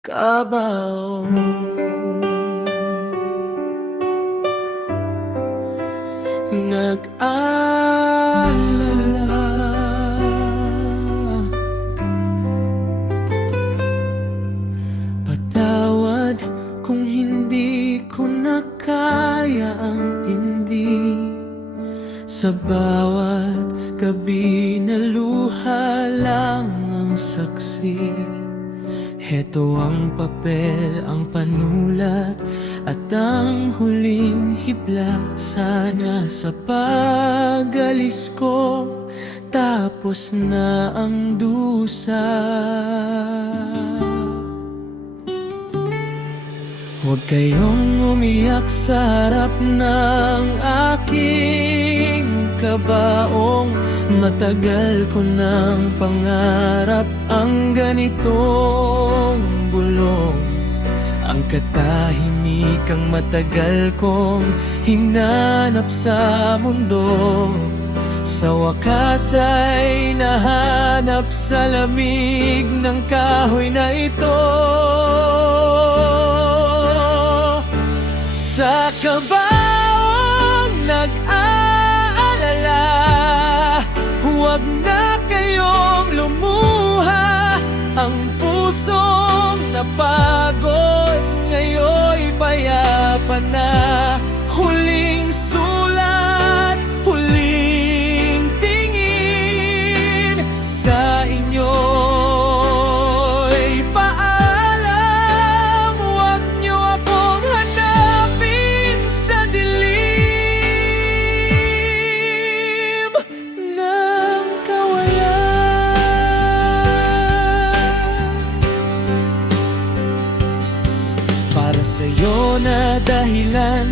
Kabaw. Nag-alala, patawad kung hindi ko na kaya ang hindi. Sa bawat gabi na luha lang ang saksi. Heto ang papel, ang panulat at ang huling hibla. Sana sa pag-alis ko tapos na ang dusa. Huwag kayong umiyak sa harap ng aking kabaong. Matagal ko ng pangarap ang ganitong bulong. Ang katahimikang matagal kong hinanap sa mundo. Sa wakas ay nahanap sa lamig ng kahoy na ito. Sa kabaong nag-aalala, huwag na kayong lumuha. Ang pusong napagod ngayon'y payapa na. Huling sulat, huling tingin sa inyo'y paalam. Huwag niyo akong hanapin sa dilim ng kawalan. Para sa'yo na dahilan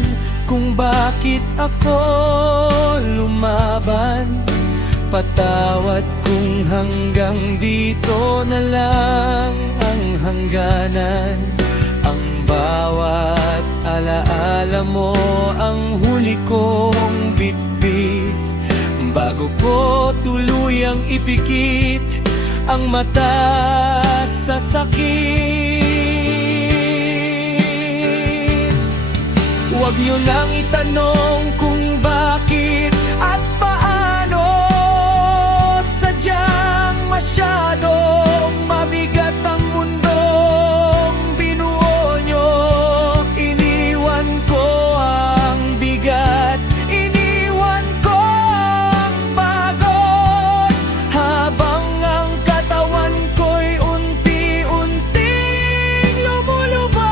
kung bakit ako lumaban. Patawad kung hanggang dito na lang ang hangganan. Ang bawat alaala mo ang huli kong bitbit. Bago ko tuluyang ipikit ang mata sa sakit. Huwag niyo nang itanong kung bakit at paano. Sadyang masyadong mabigat ang mundong binuo niyo. Iniwan ko ang bigat, iniwan ko ang pagod, habang ang katawan ko'y unti-unting lumulubog.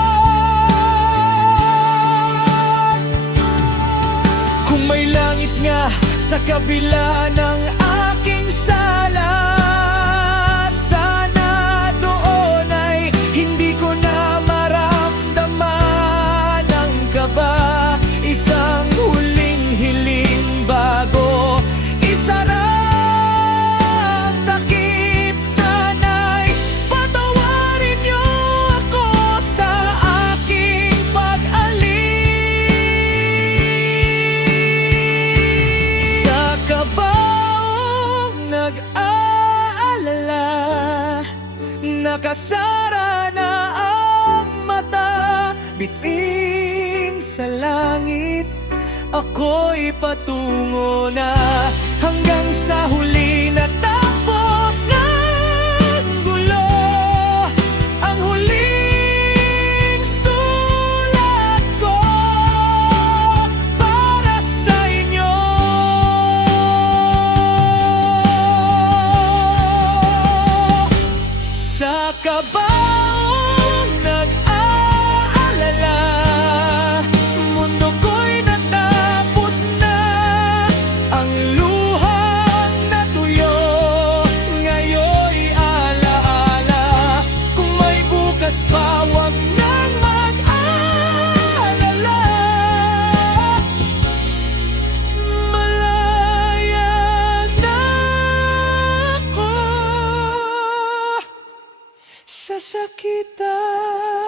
Kung may langit nga sa kabila ng aking sala, sana doon ay hindi ko na maramdaman ang kaba. Isang huling hiling bago isara ang takip. Sana'y patawarin niyo ako sa aking pag-alis. Sa kabaong nag-aalala, nakasara na ang mata. Bituin sa langit, ako'y patungo na. Hanggang sa huli na tapos ng gulo, ang huling sulat ko para sa inyo. Sa kabaong nag-aalala, mundo ko'y natapos na. Ang luhang natuyo ngayon'y alaala. Kung may bukas pa, huwag nang mag-alala. Malaya na ako sa sakitan.